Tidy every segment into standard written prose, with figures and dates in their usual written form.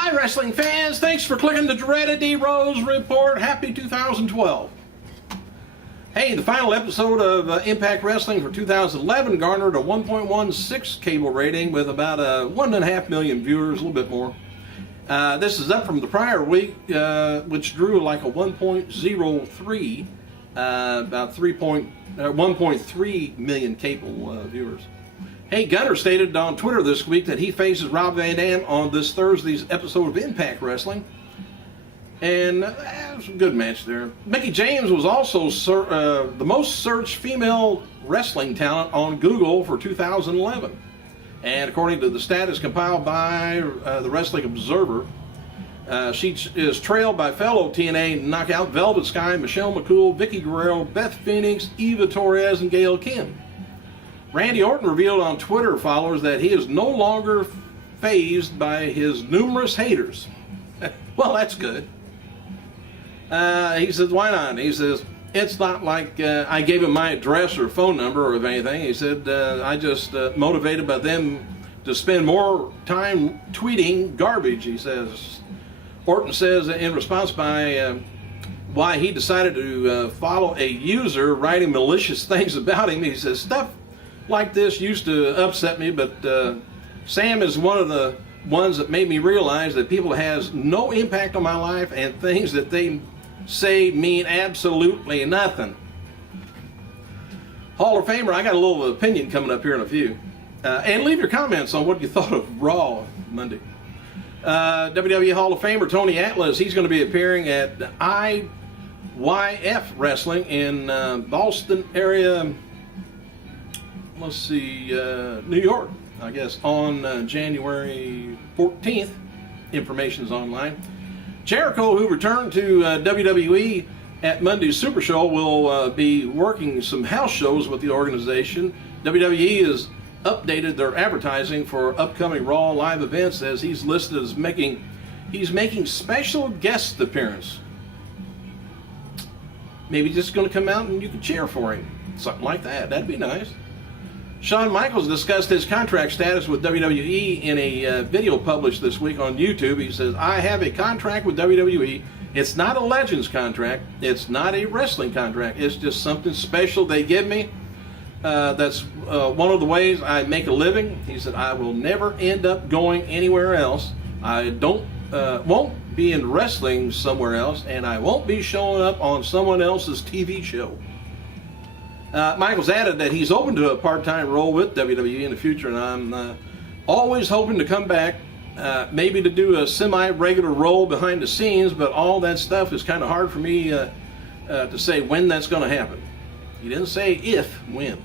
Hi, wrestling fans. Thanks for clicking the dreaded D-Rose Report. Happy 2012. Hey, the final episode of Impact Wrestling for 2011 garnered a 1.16 cable rating with about 1.5 million viewers, a little bit more. This is up from the prior week, which drew like a 1.03, about 1.3 million cable viewers. Hey, Gunner stated on Twitter this week that he faces Rob Van Dam on this Thursday's episode of Impact Wrestling. And it was a good match there. Mickie James was also the most searched female wrestling talent on Google for 2011. And according to the status compiled by the Wrestling Observer, she is trailed by fellow TNA knockout Velvet Sky, Michelle McCool, Vicky Guerrero, Beth Phoenix, Eva Torres, and Gail Kim. Randy Orton revealed on Twitter followers that he is no longer fazed by his numerous haters. Well, that's good. He says, why not? He says, it's not like I gave him my address or phone number or anything. He said, I just motivated by them to spend more time tweeting garbage, he says. Orton says in response by why he decided to follow a user writing malicious things about him. He says, stuff like this used to upset me, but Sam is one of the ones that made me realize that people has no impact on my life and things that they say mean absolutely nothing. Hall of Famer, I got a little opinion coming up here in a few. And leave your comments on what you thought of Raw Monday. WWE Hall of Famer Tony Atlas, he's going to be appearing at IYF Wrestling in Boston area, let's see, New York, I guess, on January 14th. Information's online. Jericho, who returned to WWE at Monday's Super Show, will be working some house shows with the organization. WWE has updated their advertising for upcoming Raw live events as he's listed as making special guest appearance. Maybe just going to come out and you can cheer for him. Something like that. That'd be nice. Shawn Michaels discussed his contract status with WWE in a video published this week on YouTube. He says, I have a contract with WWE. It's not a Legends contract. It's not a wrestling contract. It's just something special they give me. That's one of the ways I make a living. He said, I will never end up going anywhere else. I won't be in wrestling somewhere else, and I won't be showing up on someone else's TV show. Michaels added that he's open to a part-time role with WWE in the future, and I'm always hoping to come back, maybe to do a semi-regular role behind the scenes, but all that stuff is kind of hard for me to say when that's going to happen. He didn't say if, when.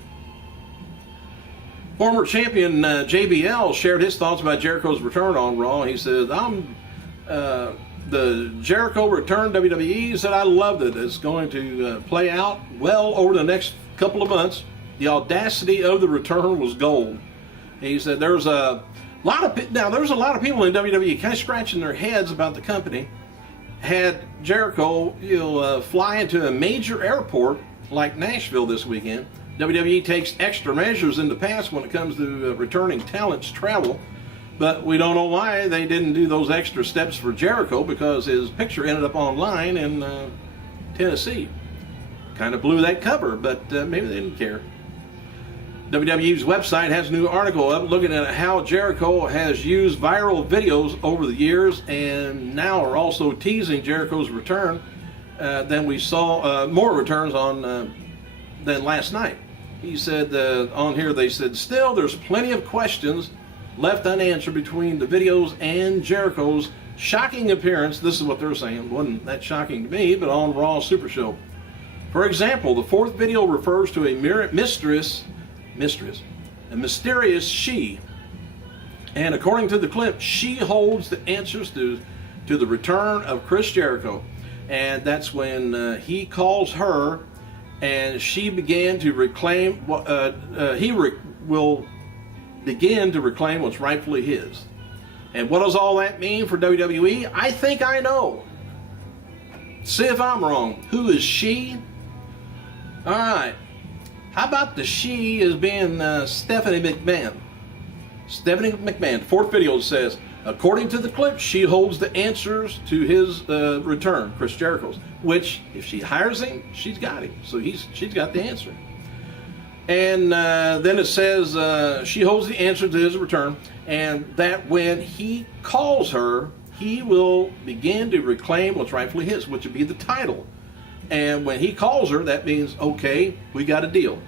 Former champion JBL shared his thoughts about Jericho's return on Raw. He said, the Jericho return WWE, he said, I loved it. It's going to play out well over the next couple of months. The audacity of the return was gold. He said there's a lot of people in WWE kind of scratching their heads about the company. Had Jericho fly into a major airport like Nashville this weekend. WWE takes extra measures in the past when it comes to returning talent's travel, but we don't know why they didn't do those extra steps for Jericho, because his picture ended up online in Tennessee. Kind of blew that cover, but maybe they didn't care. WWE's website has a new article up looking at how Jericho has used viral videos over the years, and now are also teasing Jericho's return. Then we saw more returns than last night. He said on here, they said, still there's plenty of questions left unanswered between the videos and Jericho's shocking appearance. This is what they're saying. Wasn't that shocking to me, but on Raw Super Show. For example, the fourth video refers to a mysterious she. And according to the clip, she holds the answers to the return of Chris Jericho. And that's when he calls her, and she began to reclaim will begin to reclaim what's rightfully his. And what does all that mean for WWE? I think I know. See if I'm wrong. Who is she? All right. How about the she as being Stephanie McMahon? Stephanie McMahon. Fourth video says, According to the clip, she holds the answers to his return, Chris Jericho's, which if she hires him, she's got him. So she's got the answer. And then it says she holds the answer to his return, and that when he calls her, he will begin to reclaim what's rightfully his, which would be the title. And when he calls her, that means, okay, we got a deal.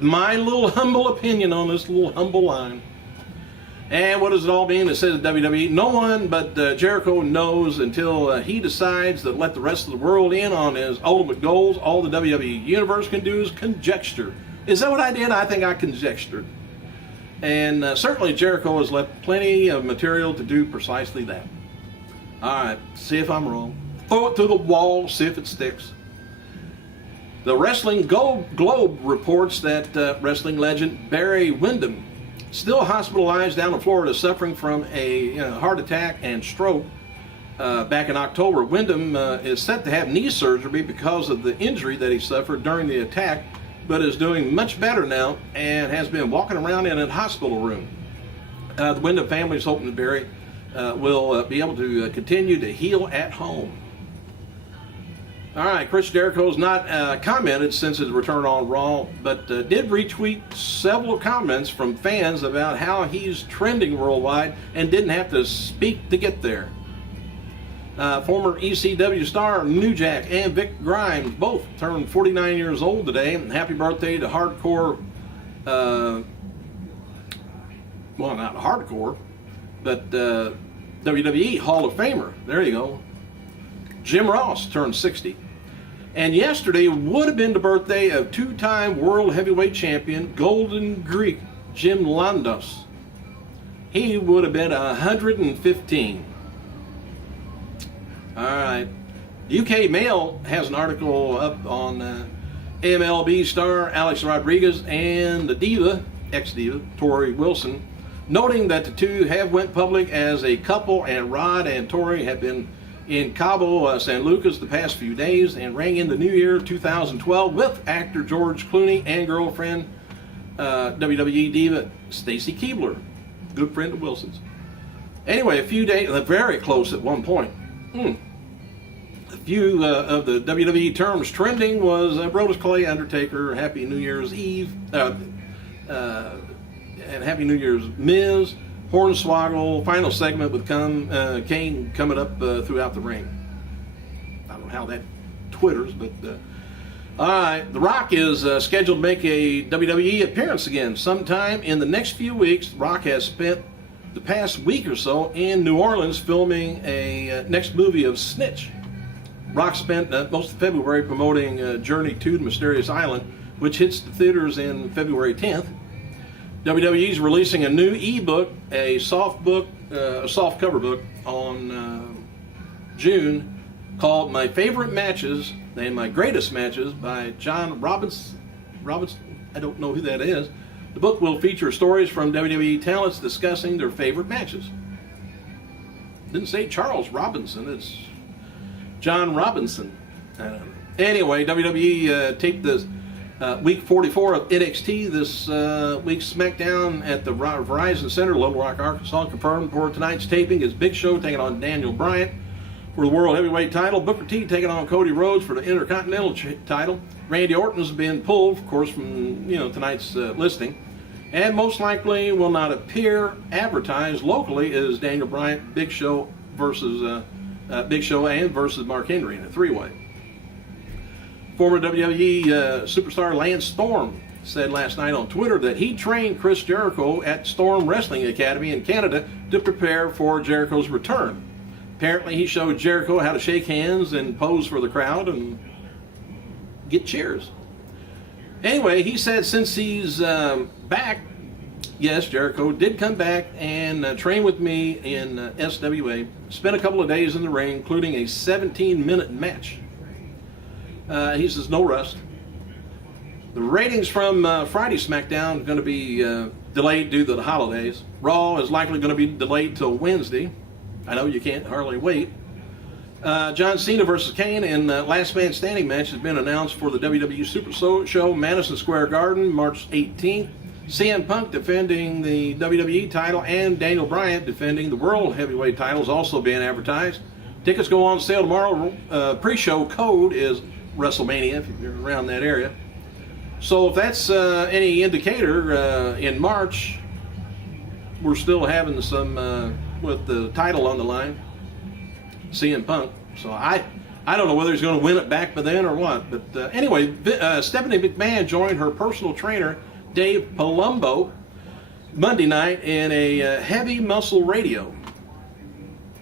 My little humble opinion on this little humble line. And what does it all mean? It says WWE, no one but Jericho knows until he decides to let the rest of the world in on his ultimate goals. All the WWE Universe can do is conjecture. Is that what I did? I think I conjectured. And certainly Jericho has left plenty of material to do precisely that. All right, see if I'm wrong. Throw it to the wall, see if it sticks. The Wrestling Globe reports that wrestling legend Barry Windham, still hospitalized down in Florida, suffering from a heart attack and stroke back in October. Windham is set to have knee surgery because of the injury that he suffered during the attack, but is doing much better now and has been walking around in a hospital room. The Windham family is hoping that Barry will be able to continue to heal at home. All right, Chris Jericho's not commented since his return on Raw, but did retweet several comments from fans about how he's trending worldwide and didn't have to speak to get there. Former ECW star New Jack and Vic Grimes both turned 49 years old today. Happy birthday to hardcore, well, not hardcore, but WWE Hall of Famer. There you go. Jim Ross turned 60. And yesterday would have been the birthday of two-time World Heavyweight Champion, Golden Greek, Jim Londos. He would have been 115. All right. UK Mail has an article up on MLB star Alex Rodriguez and the diva, ex-diva, Tori Wilson, noting that the two have went public as a couple, and Rod and Tori have been in Cabo San Lucas the past few days and rang in the new year 2012 with actor George Clooney and girlfriend WWE diva Stacy Keibler, good friend of Wilson's. Anyway, a few days, very close at one point. A few of the WWE terms trending was Brodus Clay, Undertaker, Happy New Year's Eve, and Happy New Year's Miz, Hornswoggle, final segment with Kane coming up throughout the ring. I don't know how that twitters, but all right. The Rock is scheduled to make a WWE appearance again sometime in the next few weeks. Rock has spent the past week or so in New Orleans filming a next movie of Snitch. Rock spent most of February promoting Journey to the Mysterious Island, which hits the theaters in February 10th. WWE is releasing a new ebook, a soft cover book on June, called My Favorite Matches and My Greatest Matches by John Robinson. I don't know who that is. The book will feature stories from WWE talents discussing their favorite matches. Didn't say Charles Robinson, it's John Robinson. Anyway, WWE taped this week 44 of NXT this week's SmackDown at the Verizon Center, Little Rock, Arkansas. Confirmed for tonight's taping is Big Show taking on Daniel Bryan for the World Heavyweight title. Booker T taking on Cody Rhodes for the Intercontinental title. Randy Orton's been pulled, of course, from tonight's listing, and most likely will not appear advertised locally as Daniel Bryan, Big Show versus versus Mark Henry in a three-way. Former WWE superstar Lance Storm said last night on Twitter that he trained Chris Jericho at Storm Wrestling Academy in Canada to prepare for Jericho's return. Apparently he showed Jericho how to shake hands and pose for the crowd and get cheers. Anyway, he said since he's back, yes, Jericho did come back and train with me in SWA, spent a couple of days in the ring, including a 17-minute match. He says, no rust. The ratings from Friday SmackDown are going to be delayed due to the holidays. Raw is likely going to be delayed till Wednesday. I know you can't hardly wait. John Cena versus Kane in Last Man Standing match has been announced for the WWE Super Show, Madison Square Garden, March 18th. CM Punk defending the WWE title and Daniel Bryan defending the World Heavyweight title is also being advertised. Tickets go on sale tomorrow. Pre-show code is WrestleMania if you're around that area. So if that's any indicator, in March we're still having some with the title on the line, CM Punk. So I don't know whether he's going to win it back by then or what. But anyway, Stephanie McMahon joined her personal trainer Dave Palumbo Monday night in a heavy muscle radio.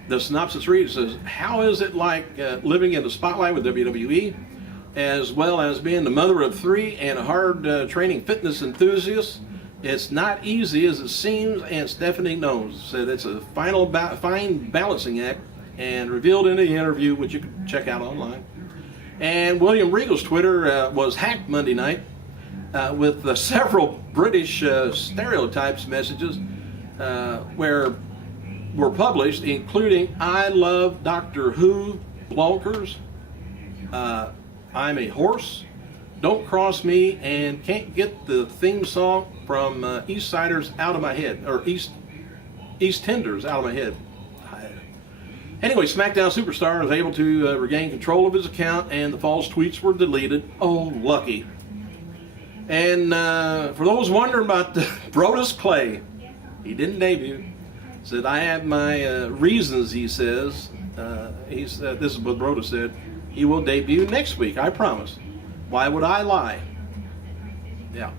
The synopsis reads, says, how is it like living in the spotlight with WWE, as well as being the mother of 3 and a hard training fitness enthusiast? It's not easy as it seems, and Stephanie knows. Said it's a fine balancing act, and revealed in the interview, which you can check out online. And William Regal's Twitter was hacked Monday night with several British stereotypes messages where were published, including "I love Doctor Who blonkers," "I'm a horse," "Don't cross me," and "Can't get the theme song from East Siders out of my head," or East Tenders out of my head. Anyway, SmackDown Superstar was able to regain control of his account, and the false tweets were deleted. Oh, lucky. And for those wondering about Brodus Clay, he didn't debut. Said, I have my reasons, he says. This is what Brodus said. He will debut next week, I promise. Why would I lie? Yeah.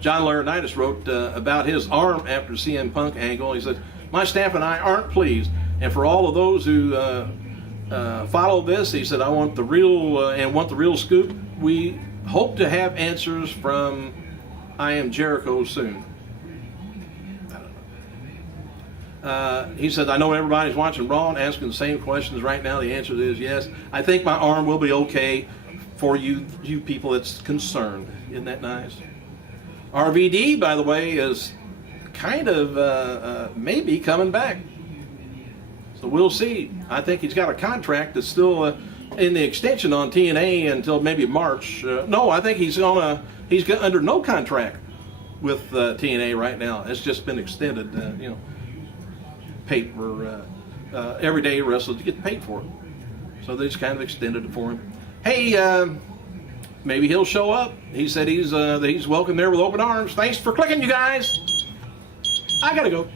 John Laurinaitis wrote about his arm after CM Punk angle. He said, my staff and I aren't pleased. And for all of those who follow this, he said, I want the real and want the real scoop. We hope to have answers from I Am Jericho soon. I don't know. He said, I know everybody's watching Raw and asking the same questions right now. The answer is yes. I think my arm will be okay for you people that's concerned. Isn't that nice? RVD, by the way, is kind of maybe coming back. So we'll see. I think he's got a contract that's still in the extension on TNA until maybe March. No, I think he's under no contract with TNA right now. It's just been extended. Paid for everyday wrestlers to get paid for it. So they just kind of extended it for him. Hey, maybe he'll show up. He said he's welcome there with open arms. Thanks for clicking, you guys. I gotta go.